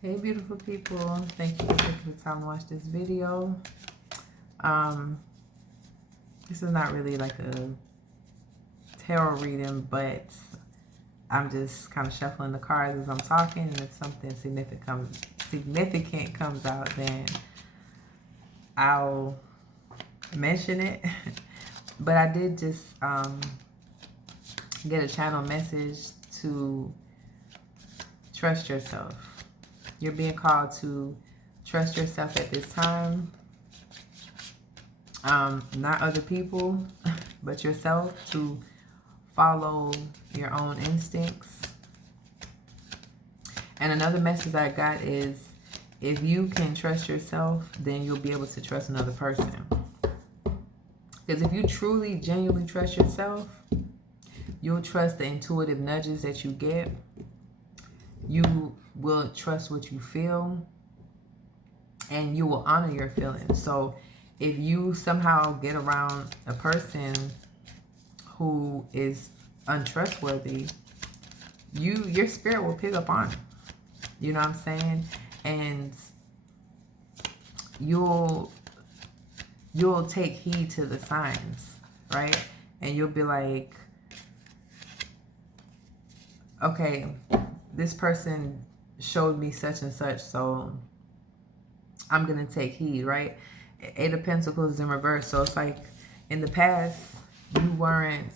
Hey beautiful people, thank you for taking the time to watch this video. This is not really like a tarot reading, but I'm just kind of shuffling the cards as I'm talking, and if something significant comes out, then I'll mention it. But I did just get a channel message to trust yourself. You're being called to trust yourself at this time. Not other people, but yourself, to follow your own instincts. And another message I got is, if you can trust yourself, then you'll be able to trust another person. Because if you truly, genuinely trust yourself, you'll trust the intuitive nudges that you get. You will trust what you feel, and you will honor your feelings. So if you somehow get around a person who is untrustworthy, your spirit will pick up on it. You know what I'm saying? And you'll take heed to the signs, right? And you'll be like, okay, this person showed me such and such, so I'm going to take heed, right? Eight of Pentacles is in reverse. So it's like, in the past, you weren't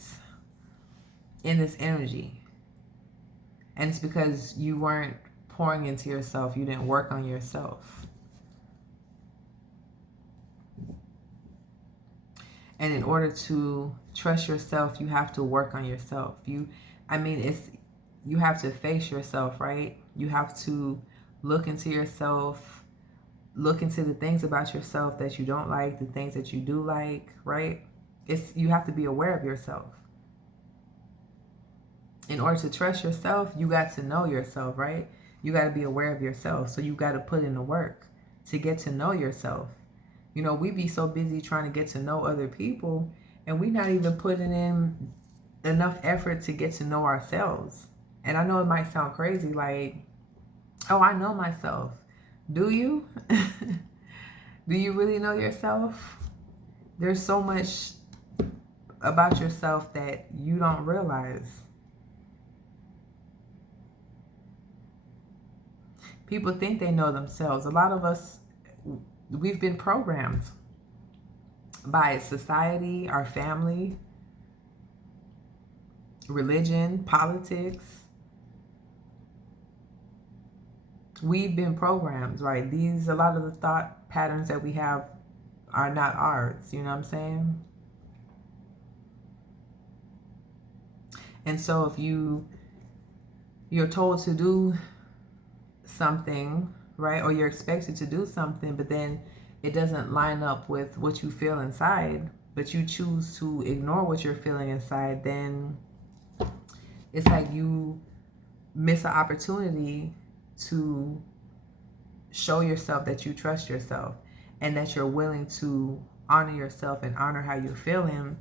in this energy. And it's because you weren't pouring into yourself. You didn't work on yourself. And in order to trust yourself, you have to work on yourself. You have to face yourself, right? You have to look into yourself, look into the things about yourself that you don't like, the things that you do like, right? You have to be aware of yourself. In order to trust yourself, you got to know yourself, right? You got to be aware of yourself. So you got to put in the work to get to know yourself. You know, we be so busy trying to get to know other people, and we not even putting in enough effort to get to know ourselves. And I know it might sound crazy, like, oh, I know myself. Do you? Do you really know yourself? There's so much about yourself that you don't realize. People think they know themselves. A lot of us, we've been programmed by society, our family, religion, politics. We've been programmed, right? A lot of the thought patterns that we have are not ours. You know what I'm saying? And so if you're told to do something, right? Or you're expected to do something, but then it doesn't line up with what you feel inside, but you choose to ignore what you're feeling inside, then it's like you miss an opportunity to show yourself that you trust yourself and that you're willing to honor yourself and honor how you're feeling,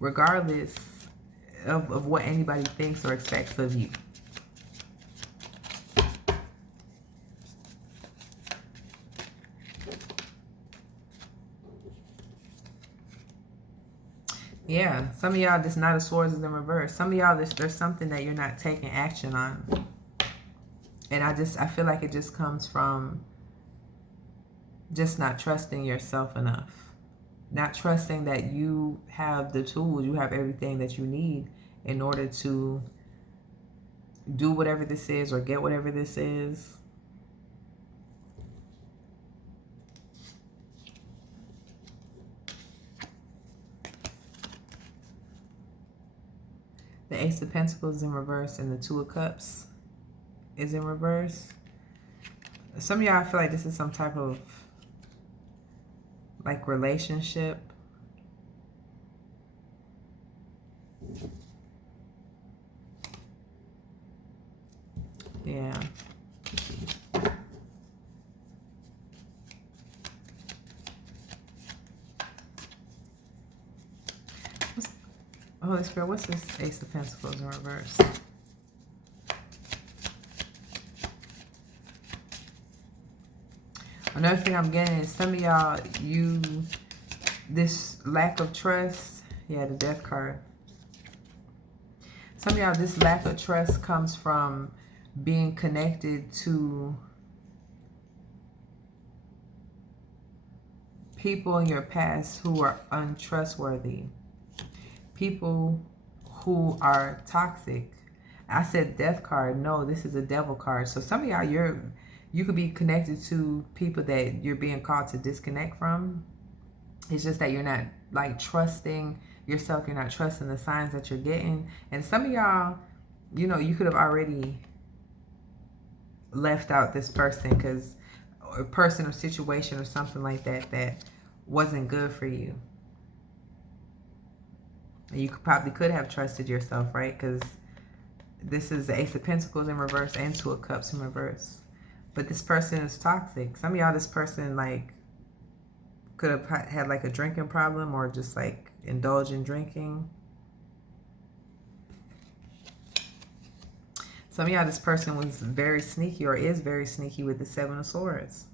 regardless of what anybody thinks or expects of you. Yeah, some of y'all, this Knight of Swords is in reverse. Some of y'all, there's something that you're not taking action on. And I feel like it just comes from just not trusting yourself enough. Not trusting that you have the tools, you have everything that you need in order to do whatever this is or get whatever this is. The Ace of Pentacles is in reverse, and the Two of Cups is in reverse. Some of y'all, I feel like this is some type of like relationship. Yeah. Holy Spirit, what's this Ace of Pentacles in reverse? Another thing I'm getting is some of y'all, this lack of trust. Yeah, the death card. Some of y'all, this lack of trust comes from being connected to people in your past who are untrustworthy. People who are toxic. I said death card. No, this is a devil card. So some of y'all, you could be connected to people that you're being called to disconnect from. It's just that you're not like trusting yourself. You're not trusting the signs that you're getting. And some of y'all, you know, you could have already left out this person because a person or situation or something like that that wasn't good for you. And you probably could have trusted yourself, right? Because this is the Ace of Pentacles in reverse and Two of Cups in reverse. But this person is toxic. Some of y'all, this person like could have had like a drinking problem or just like indulge in drinking. Some of y'all, this person was very sneaky or is very sneaky with the Seven of Swords.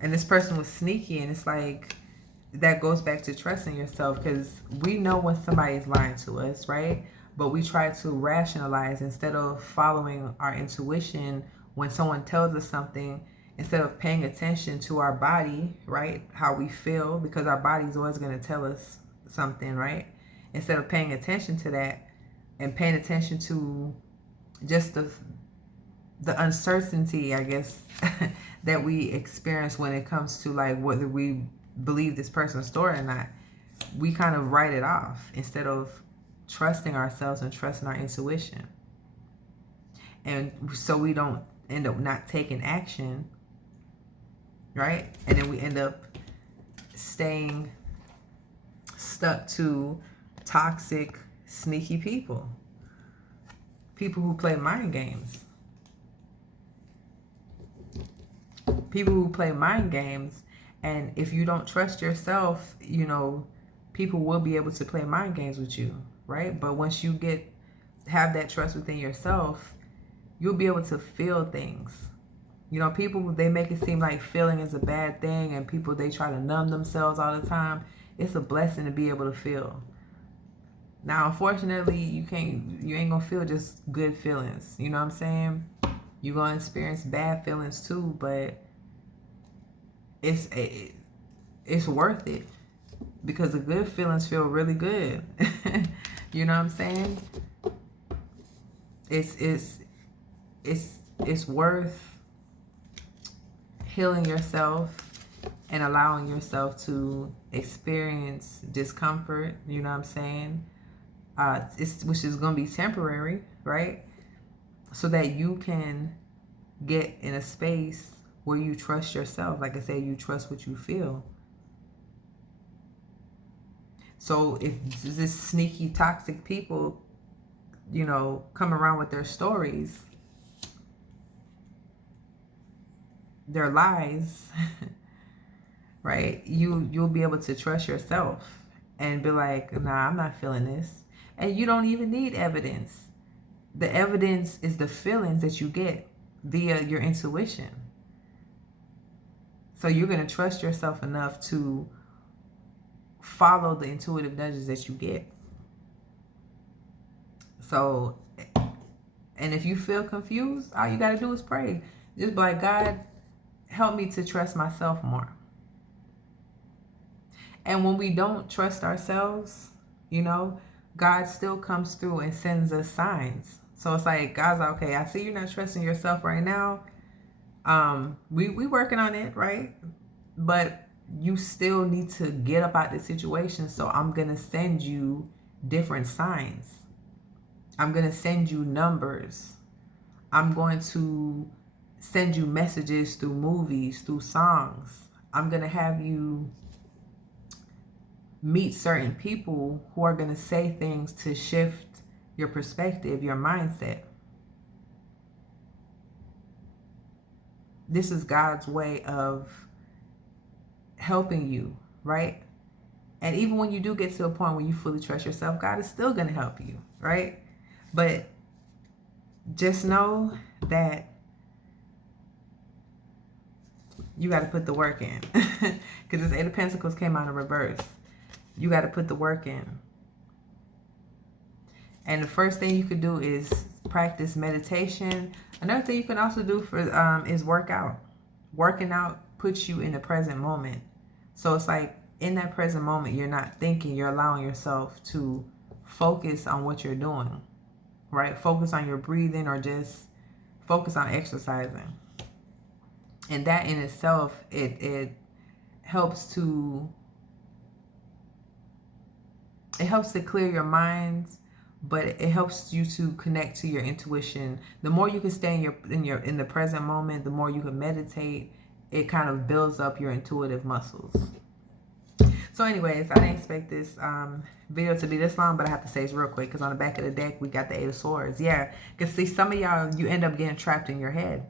And this person was sneaky, and it's like, that goes back to trusting yourself, because we know when somebody is lying to us, right? But we try to rationalize instead of following our intuition. When someone tells us something, instead of paying attention to our body, right? How we feel, because our body's always going to tell us something, right? Instead of paying attention to that and paying attention to just the uncertainty, I guess, that we experience when it comes to like whether we believe this person's story or not, we kind of write it off instead of trusting ourselves and trusting our intuition. And so we don't end up not taking action, right? And then we end up staying stuck to toxic, sneaky people. People who play mind games. People who play mind games. And if you don't trust yourself, you know, people will be able to play mind games with you, right? But once you have that trust within yourself, you'll be able to feel things. You know, people, they make it seem like feeling is a bad thing, and people, they try to numb themselves all the time. It's a blessing to be able to feel. Now, unfortunately, you ain't gonna feel just good feelings. You know what I'm saying? You're gonna experience bad feelings too, but it's worth it, because the good feelings feel really good. You know what I'm saying? It's worth healing yourself and allowing yourself to experience discomfort. You know what I'm saying? Which is going to be temporary, right? So that you can get in a space where you trust yourself. Like I said, you trust what you feel. So if this sneaky, toxic people, you know, come around with their stories, their lies, right? You'll be able to trust yourself and be like, nah, I'm not feeling this. And you don't even need evidence. The evidence is the feelings that you get via your intuition. So you're going to trust yourself enough to follow the intuitive nudges that you get. So, and if you feel confused, all you got to do is pray. Just be like, God, help me to trust myself more. And when we don't trust ourselves, you know, God still comes through and sends us signs. So it's like, God's like, okay, I see you're not trusting yourself right now. We working on it, right? But you still need to get up out the situation. So I'm going to send you different signs. I'm going to send you numbers. I'm going to send you messages through movies, through songs. I'm going to have you meet certain people who are going to say things to shift your perspective, your mindset. This is God's way of helping you, right? And even when you do get to a point where you fully trust yourself, God is still going to help you, right? But just know that you got to put the work in. Because this Eight of Pentacles came out in reverse. You got to put the work in. And the first thing you could do is practice meditation. Another thing you can also do is work out. Working out puts you in the present moment. So it's like in that present moment, you're not thinking, you're allowing yourself to focus on what you're doing, right? Focus on your breathing or just focus on exercising. And that in itself, it helps to clear your minds, but it helps you to connect to your intuition. The more you can stay in the present moment, the more you can meditate. It kind of builds up your intuitive muscles. So anyways, I didn't expect this video to be this long, but I have to say it's real quick because on the back of the deck, we got the Eight of Swords. Yeah, because see, some of y'all, you end up getting trapped in your head.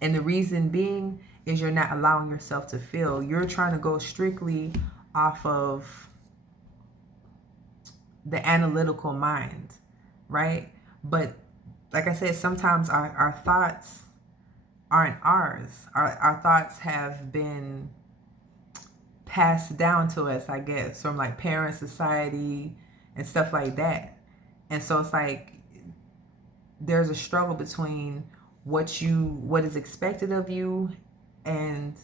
And the reason being is you're not allowing yourself to feel. You're trying to go strictly off of the analytical mind, right? But like I said, sometimes our thoughts aren't ours. Our thoughts have been passed down to us, I guess, from like parents, society, and stuff like that. And so it's like there's a struggle between what is expected of you and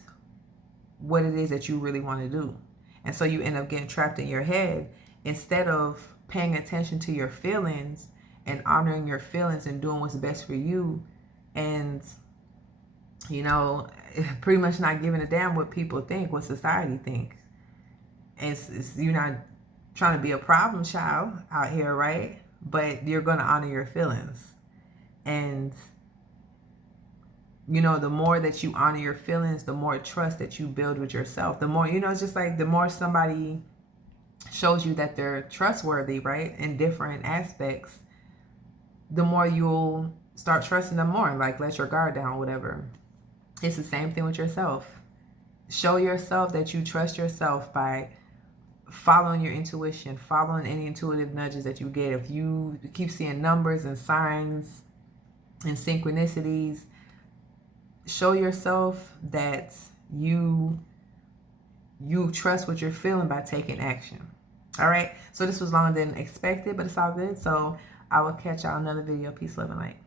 what it is that you really want to do. And so you end up getting trapped in your head instead of paying attention to your feelings and honoring your feelings and doing what's best for you, and you know, pretty much not giving a damn what people think, what society thinks. And you're not trying to be a problem child out here, right? But you're going to honor your feelings. And you know, the more that you honor your feelings, the more trust that you build with yourself. The more, you know, it's just like the more somebody shows you that they're trustworthy, right, in different aspects, the more you'll start trusting them more, like let your guard down, whatever. It's the same thing with yourself. Show yourself that you trust yourself by following your intuition, following any intuitive nudges that you get. If you keep seeing numbers and signs and synchronicities, show yourself that you trust what you're feeling by taking action. All right. So this was longer than expected, but it's all good. So I will catch y'all in another video. Peace, love, and light.